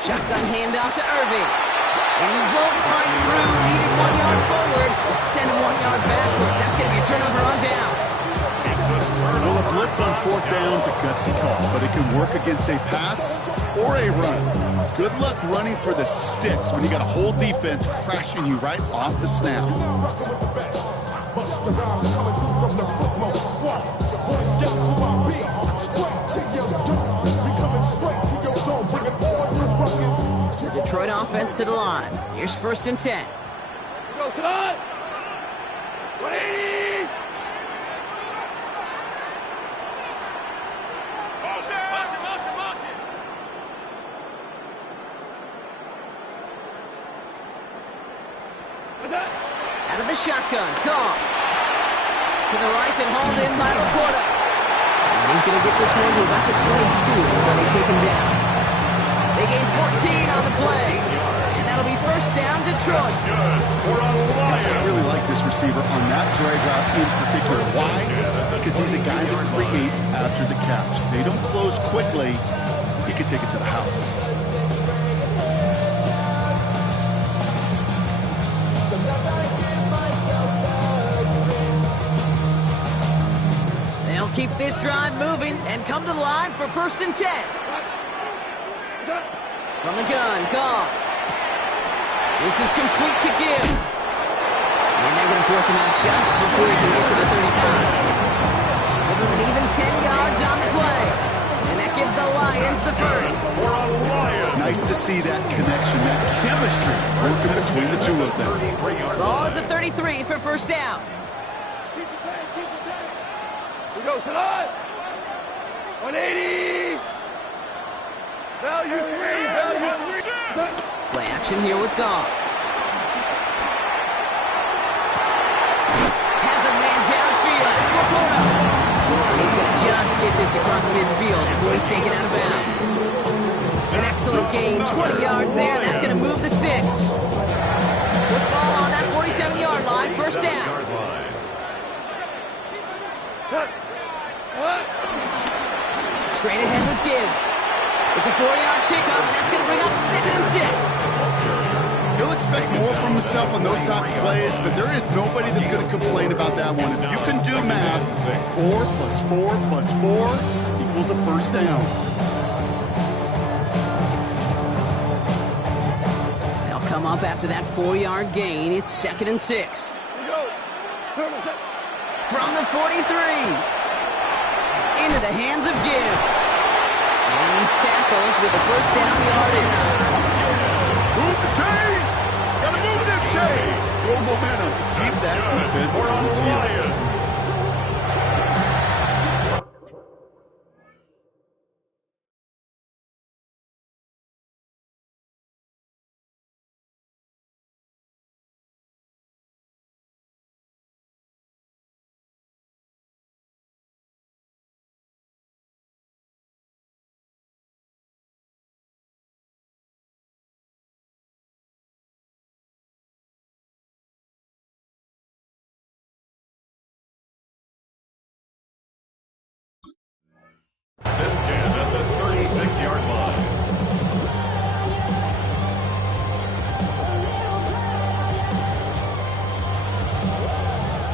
Shotgun handoff to Irving. And he won't fight through. Needed 1 yard forward. Send him 1 yard backwards. That's going to be a turnover on downs. Well, a blitz on 4th down is a gutsy call, but it can work against a pass or a run. Good luck running for the sticks when you got a whole defense crashing you right off the snap. The Detroit offense to the line. Here's 1st and 10. Go to the line. 180. Motion. What's that? Out of the shotgun. Call. To the right and hauled in by Laporta. And he's going to get this one to about the 22 before they take him down. They gain 14 on the play. And that'll be 1st down, Detroit. I really like this receiver on that drag route in particular. Why? Because he's a guy that creates after the catch. They don't close quickly. He can take it to the house. They'll keep this drive moving and come to the line for 1st and 10. From the gun, Goff. This is complete to Gibbs. And they're going to force him out just before he can get to the 35. Give him an even 10 yards on the play. And that gives the Lions the first. Nice to see that connection, that chemistry working between the two of them. Ball at the 33 for 1st down. We go to the line. 180. Value 3. Play action here with Goff. Has a man downfield. It's Laporta. And he's going to just get this across midfield before he's taken out of bounds. An excellent gain. 20 yards there. That's going to move the sticks. Good ball on that 47-yard line. 1st down. Straight ahead with Gibbs. It's a 4-yard pickup, and that's going to bring up 2nd and 6. He'll expect more from himself on those type of plays, but there is nobody that's going to complain about that one. If you can do math, 4 plus 4 plus 4 equals a 1st down. They'll come up after that 4-yard gain. It's 2nd and 6. From the 43. Into the hands of Gibbs. And he's tackled with the 1st down yardage. Move the chains! Gotta move them chains! Build momentum. Keep that defense on its heels. At the 36-yard line.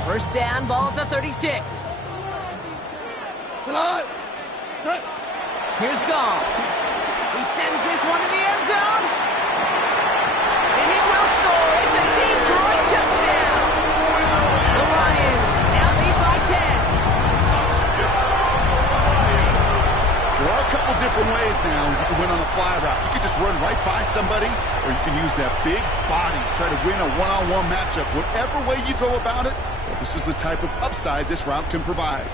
1st down, ball at the 36. Here's Goff. He sends this one to the end zone. And he will score. It's a Detroit touchdown. The Lions now lead by 10. There are a couple different ways now you can win on the fly route. You can just run right by somebody, or you can use that big body, try to win a one-on-one matchup. Whatever way you go about it, well, this is the type of upside this route can provide.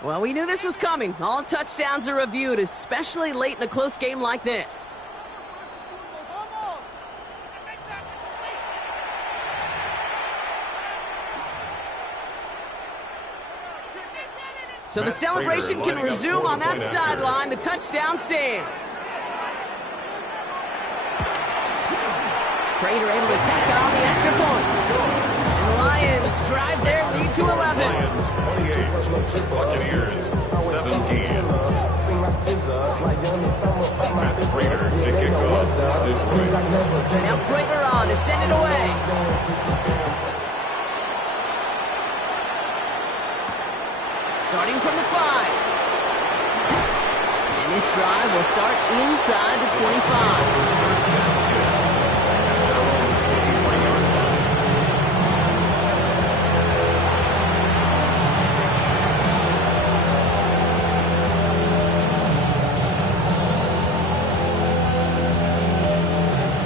Well, we knew this was coming. All touchdowns are reviewed, especially late in a close game like this. So the celebration can resume on that sideline. The touchdown stands. Prater able to tack on the extra point. And the Lions drive their lead to 11. Lions 28, Buccaneers 17. Matt Prater to kick off Detroit. Now Prater on to send it away. Starting from the 5. And this drive will start inside the 25.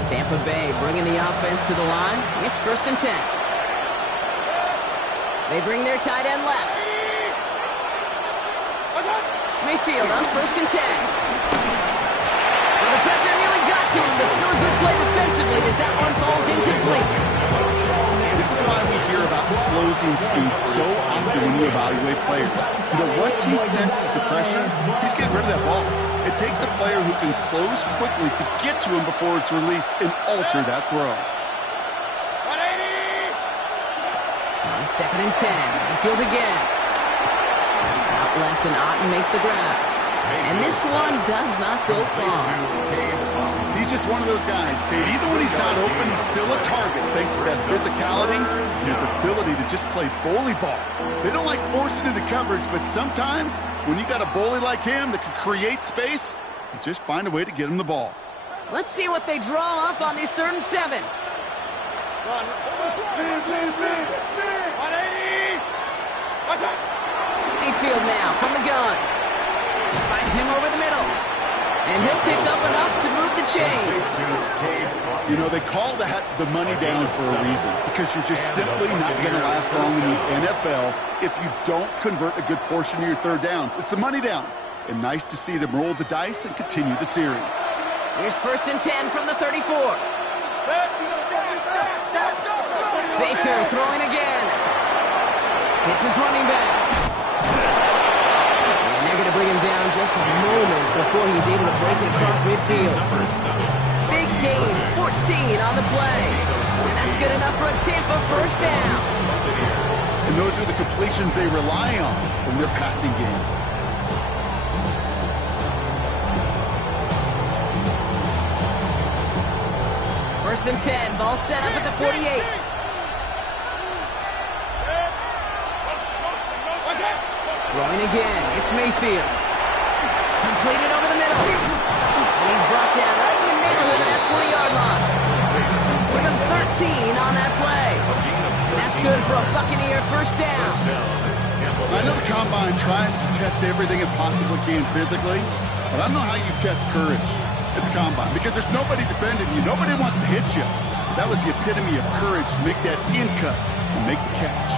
Tampa Bay bringing the offense to the line. It's 1st and 10. They bring their tight end left. Mayfield on 1st and 10. Well, the pressure nearly got to him, but still a good play defensively as that one falls incomplete. This is why we hear about closing speed so often when you evaluate players. You know, once he senses the pressure, he's getting rid of that ball. It takes a player who can close quickly to get to him before it's released and alter that throw. On 2nd and 10, Mayfield again. Out left and Otten makes the grab. And this one does not go far. He's just one of those guys, Kate. Even when he's not open, he's still a target thanks to that physicality and his ability to just play bully ball. They don't like forcing into coverage, but sometimes when you got a bully like him that can create space, you just find a way to get him the ball. Let's see what they draw up on this 3rd and 7. Mayfield now from the gun. Finds him over the middle. And he'll pick up enough to move the chains. You know, they call that the money down for a reason, because you're just simply not going to last long in the NFL if you don't convert a good portion of your 3rd downs. It's the money down. And nice to see them roll the dice and continue the series. Here's 1st and 10 from the 34. Baker throwing again. Hits his running back. And they're going to bring him down just a moment before he's able to break it across midfield. Big gain, 14 on the play. And that's good enough for a Tampa 1st down. And those are the completions they rely on from their passing game. First and 10, ball set up at the 48. Throwing again, it's Mayfield. Completed over the middle. And he's brought down right in the neighborhood of that 40-yard line. Give him 13 on that play. And that's good for a Buccaneer 1st down. I know the Combine tries to test everything it possibly can physically, but I don't know how you test courage at the Combine, because there's nobody defending you. Nobody wants to hit you. That was the epitome of courage to make that in cut and make the catch.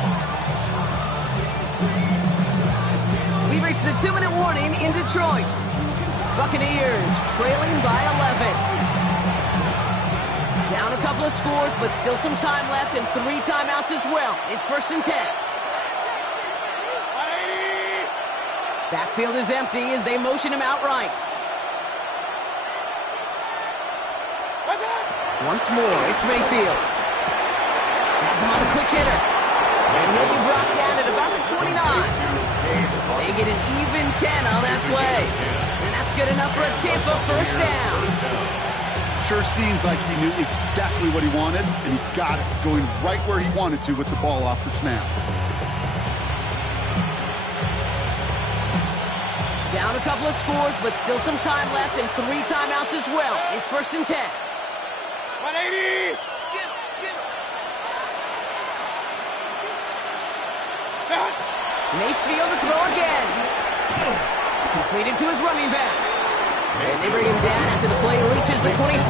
We reach the 2-minute warning in Detroit. Buccaneers trailing by 11. Down a couple of scores, but still some time left and 3 timeouts as well. It's 1st and 10. Backfield is empty as they motion him outright. Once more, it's Mayfield. Has him on the quick hitter. And he'll be brought down at about the 29. They get an even 10 on that play. And that's good enough for a Tampa 1st down. Sure seems like he knew exactly what he wanted, and he got it, going right where he wanted to with the ball off the snap. Down a couple of scores, but still some time left and 3 timeouts as well. It's 1st and 10. 180! Mayfield to throw again. Completed to his running back. And they bring him down after the play reaches the 26.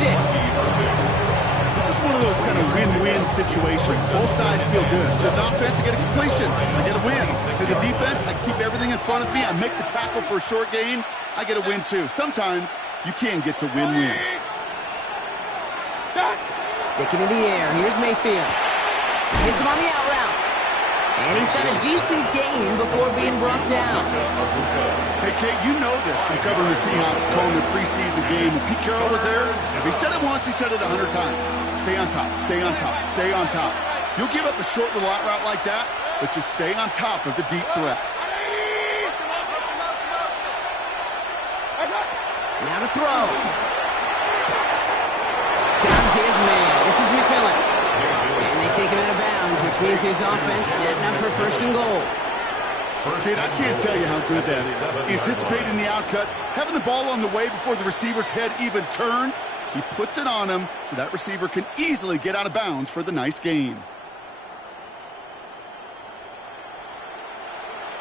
This is one of those kind of win-win situations. Both sides feel good. As an offense, I get a completion. I get a win. As a defense, I keep everything in front of me. I make the tackle for a short gain. I get a win, too. Sometimes, you can get to win-win. Sticking in the air. Here's Mayfield. Hits him on the out route. And he's got a decent gain before being brought down. Hey, Kate, you know this from covering the Seahawks, calling the preseason game. When Pete Carroll was there, if he said it once, he said it 100 times. Stay on top, stay on top, stay on top. You'll give up a short little out route like that, but just stay on top of the deep threat. Now to throw. Got his man. This is McMillan. And they take him out of bounds, which means his offense setting up for 1st and goal. Kid, I can't tell you how good that is. Anticipating the outcut, having the ball on the way before the receiver's head even turns, he puts it on him so that receiver can easily get out of bounds for the nice gain.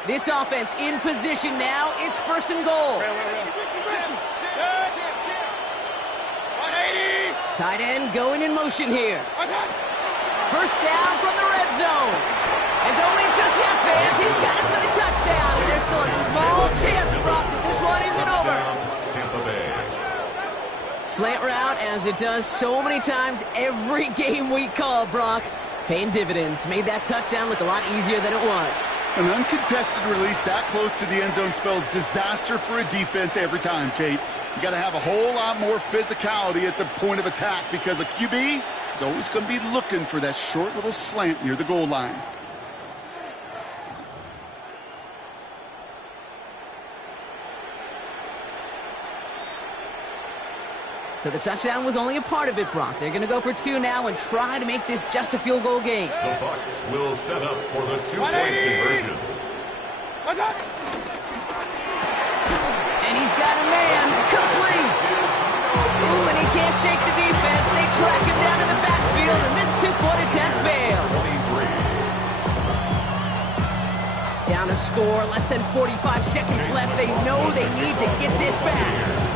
This offense in position now. It's 1st and goal. 180! Tight end going in motion here. 1st down from the red zone. And don't leave just yet, fans. He's got it for the touchdown. And there's still a small chance, Brock, that this one isn't over. Tampa Bay. Slant route, as it does so many times every game we call, Brock. Paying dividends. Made that touchdown look a lot easier than it was. An uncontested release that close to the end zone spells disaster for a defense every time, Kate. You got to have a whole lot more physicality at the point of attack because a QB is always going to be looking for that short little slant near the goal line. So the touchdown was only a part of it, Brock. They're going to go for 2 now and try to make this just a field goal game. The Bucs will set up for the 2-point conversion. And he's got a man. Complete. Ooh, and he can't shake the defense. They track him down in the backfield, and this 2-point attempt fails. 23. Down to score. Less than 45 seconds left. They know they need to get this back.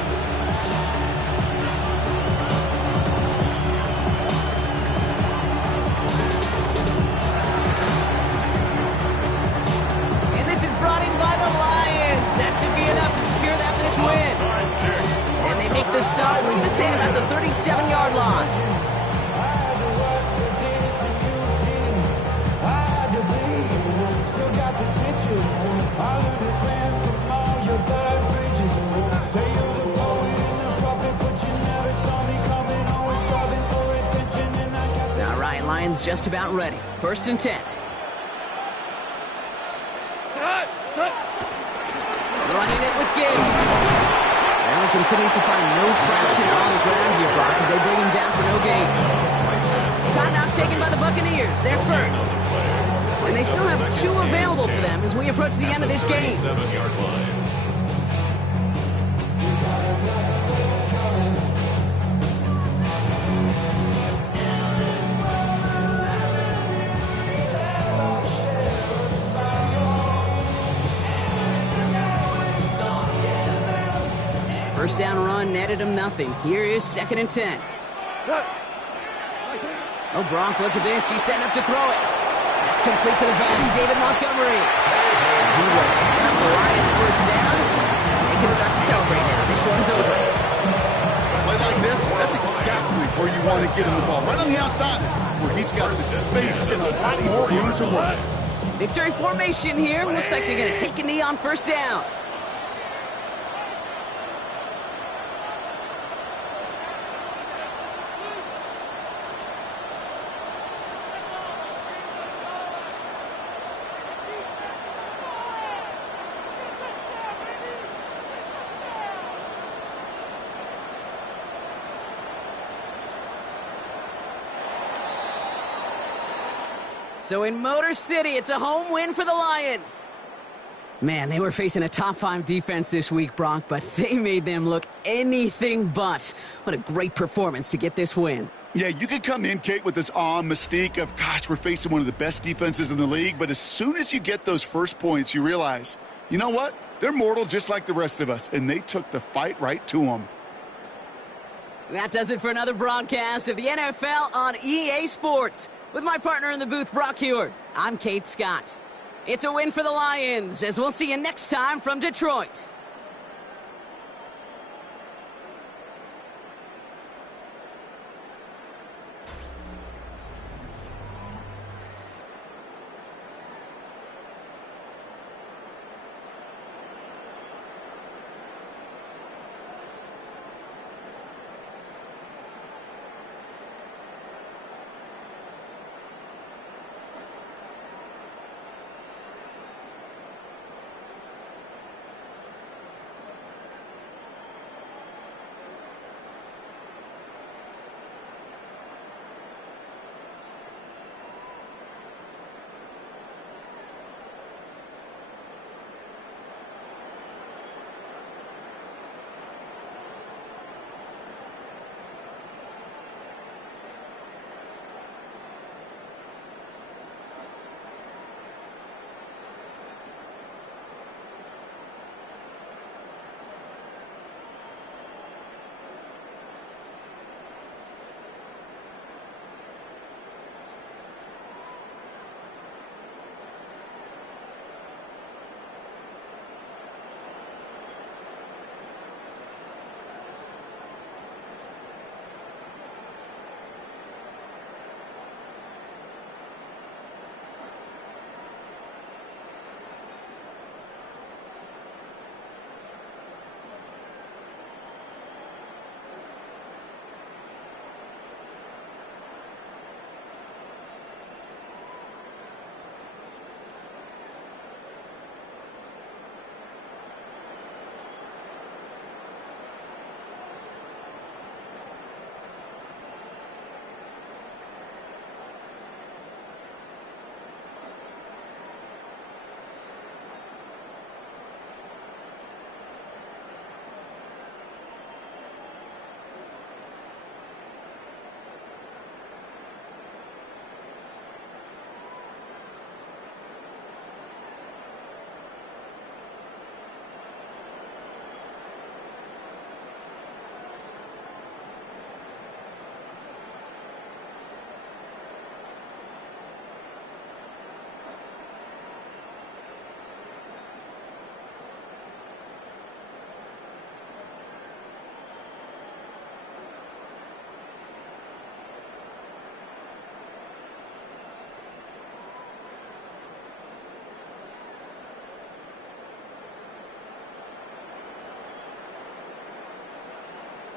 The start, we're going to say it about the 37-yard line. All right, Lions just about ready. 1st and 10. Running it with Gibbs. Allen continues to find no traction on the ground here, Brock, as they bring him down for no gain. Timeout taken by the Buccaneers. They're first. And they still have 2 available for them as we approach the end of this game. 7-yard line. First down run netted him nothing. Here is 2nd and 10. Oh, Brock, look at this. He's setting up to throw it. That's complete to the back. David Montgomery. And he will have the Lions first down. They can start to celebrate now. This one's over. Play like this, that's exactly where you want to get him the ball. Right on the outside, where he's got the space and a lot more room to run. Victory formation here. Looks like they're going to take a knee on first down. So in Motor City, it's a home win for the Lions. Man, they were facing a top-5 defense this week, Brock, but they made them look anything but. What a great performance to get this win. Yeah, you could come in, Kate, with this mystique of, gosh, we're facing one of the best defenses in the league, but as soon as you get those first points, you realize, you know what? They're mortal just like the rest of us, and they took the fight right to them. That does it for another broadcast of the NFL on EA Sports. With my partner in the booth, Brock Heward, I'm Kate Scott. It's a win for the Lions, as we'll see you next time from Detroit.